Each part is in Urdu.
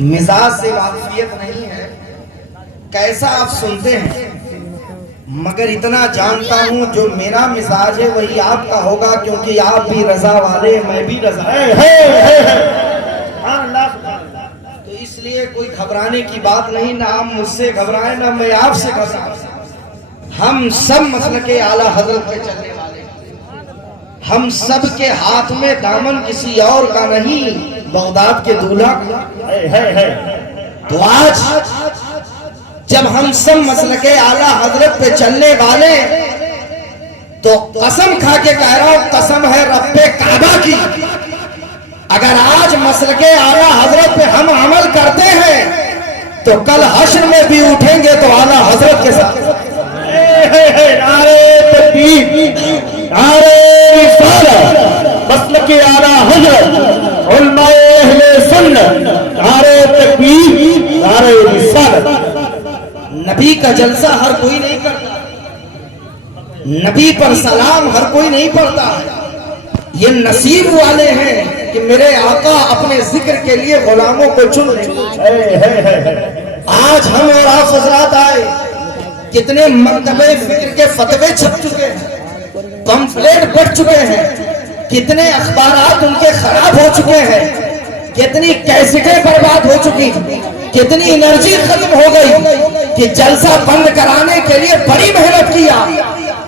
مزاج سے واقفیت نہیں ہے، کیسا آپ سنتے ہیں، مگر اتنا جانتا ہوں جو میرا مزاج ہے وہی آپ کا ہوگا، کیونکہ آپ بھی رضا والے میں بھی رضا تو اس لیے کوئی گھبرانے کی بات نہیں، نہ آپ مجھ سے گھبرائیں نہ میں آپ سے گھبرائیں۔ ہم سب مسلک اعلیٰ حضرت پہ چلنے والے ہیں، ہم سب کے ہاتھ میں دامن کسی اور کا نہیں، بغداد کے دولہا کا۔ تو آج جب ہم سب مسلک اعلیٰ حضرت پہ چلنے والے تو قسم کھا کے کہہ رہا ہوں، قسم ہے رب کعبہ کی، اگر آج مسلک اعلیٰ حضرت پہ ہم عمل کرتے ہیں تو کل حشر میں بھی اٹھیں گے تو اعلیٰ حضرت کے ساتھ۔ نعرے تکبیر، نعرے رسالت، مسلک اعلیٰ حضرت، علماء اہل سنت، نعرے تکبیر، نعرے رسالت۔ نبی کا جلسہ ہر کوئی نہیں کرتا، نبی پر سلام ہر کوئی نہیں پڑھتا ہے، یہ نصیب والے ہیں کہ میرے آقا اپنے ذکر کے لیے غلاموں کو چن لیں۔ آج ہم اور آپ حضرات آئے، کتنے مکتبے فکر کے فتوے چھپ چکے ہیں، پمفلیٹ بڑھ چکے ہیں، کتنے اخبارات ان کے خراب ہو چکے ہیں، کتنی کیسٹیں برباد ہو چکی، کتنی انرجی ختم ہو گئی کہ جلسہ بند کرانے کے لیے بڑی محنت کیا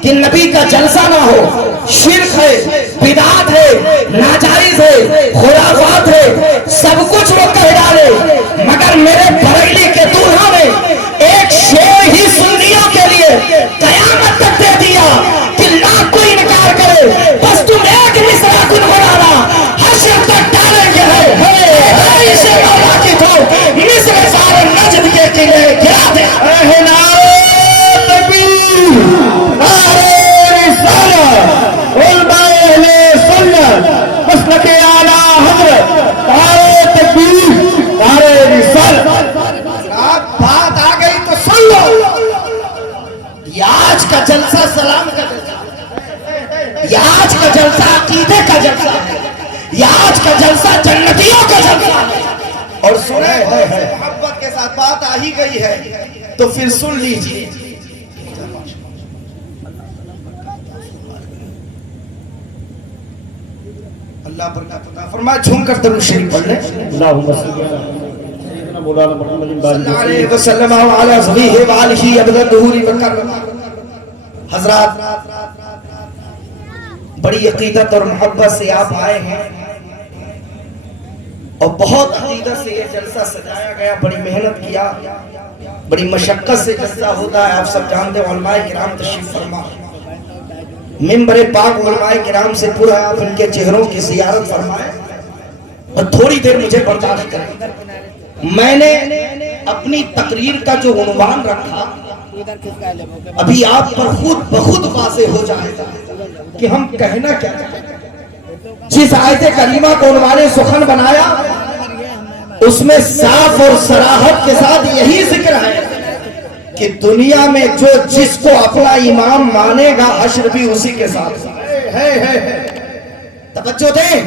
کہ نبی کا جلسہ نہ ہو، شرک ہے، بدعت ہے، ناجائز ہے، خرافات ہے، سب کچھ وہ کہہ ڈالے، مگر میرے بریلی کے دولہا نے ایک شعر ہی سنیوں کے لیے قیامت تک دے دیا کہ لاکھ کوئی انکار کرے، بس تم ایک مصرع گنگنانا حشر تک ڈالیں گے۔ اسے مولا کی تو مصر سارے نجد کے قلعے گرا دے۔ نعرے تکبیر، نعرے رسالت، علماء اہل سنت، مسلک اعلیٰ حضرت، نعرے تکبیر، نعرے رسالت۔ بات آ گئی تو سن لو، یہ آج کا جلسہ سلام کا جلسہ، یہ آج کا جلسہ عقیدے کا جلسہ ہے، یہ آج کا جلسہ جنتیوں کا جلسہ ہے۔ اور سنیں محبت کے ساتھ بات آ ہی گئی ہے تو پھر سن لیجئے۔ اللہ برکات عطا فرمائے، جھوم کر درود شریف پڑھ لیں۔ اللہم صلی علی مولانا محمد صلی اللہ علیہ وسلم وعلی صحبہ وآلہ ابد الدہور وکرم۔ حضرات، بڑی عقیدت اور محبت سے آپ آئے ہیں اور بہت عقیدت سے یہ جلسہ سجایا گیا، بڑی محنت کیا، بڑی مشقت سے جلسہ ہوتا ہے، آپ سب جانتے ہیں۔ علماء کرام تشریف فرما، منبر پاک علماء کرام سے پورا آپ ان کے چہروں کی زیارت فرمائے اور تھوڑی دیر مجھے برداشت کریں۔ میں نے اپنی تقریر کا جو عنوان رکھا ابھی آپ پر خود بخود واضح ہو جائے گا کہ ہم کہنا کیا چاہتے ہیں۔ جس آیت کریمہ کو عنوان سخن بنایا اس میں صاف اور صراحت کے ساتھ یہی ذکر ہے کہ دنیا میں جو جس کو اپنا امام مانے گا حشر بھی اسی کے ساتھ ہے۔ توجہ دیں،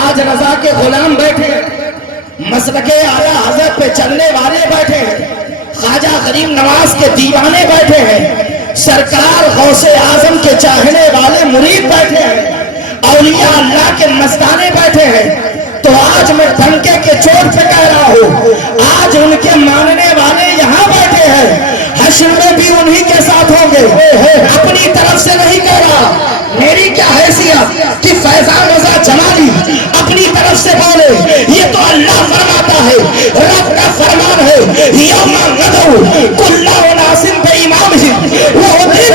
آج رضا کے غلام بیٹھے ہیں، مسلک اعلیٰ حضرت پہ چلنے والے بیٹھے ہیں، خواجہ غریب نواز کے دیوانے بیٹھے ہیں، سرکار غوث اعظم کے چاہنے والے مرید بیٹھے ہیں، اولیاء اللہ کے مستانے بیٹھے ہیں۔ تو آج میں ڈنکے کے چوٹ پہ کہہ رہا ہوں، آج ان کے ماننے والے یہاں بیٹھے ہیں، حشر میں بھی انہی کے ساتھ ہوں گے۔ اپنی طرف سے نہیں کہہ رہا، میری کیا حیثیت کہ فیضان رضا جمالی اپنی طرف سے بولے، یہ تو اللہ فرماتا ہے، رب کا فرمان ہے، یوم ندعو کل اناس بامامہم، وہ دن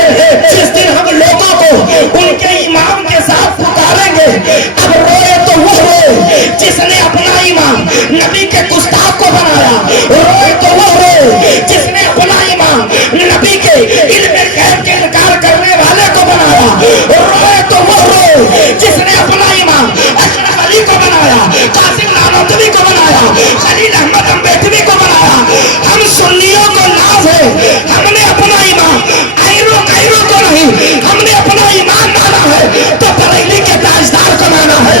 جس دن ہم لوگوں کو ان کے امام کے ساتھ پکاریں گے۔ اب روئے تو وہ روئے جس نے اپنا امام نبی کے گستاخ کو بنایا، روئے تو وہ روئے جس نے اپنا امام نبی کے علم غیب کے انکار کرنے والے کو بنایا، روئے تو وہ روئے جس نے اپنا امام اشرف علی کو بنایا، قاسم نانوتوی کو بنایا، خلیل احمد امبیڈکر کو بنایا۔ ہم سنیوں کو ناز ہے، ہم نے اپنا امام غیروں کو نہیں، ہم نے اپنا ایمان مانا ہے تو بریلی کے تاجدار کو مانا ہے۔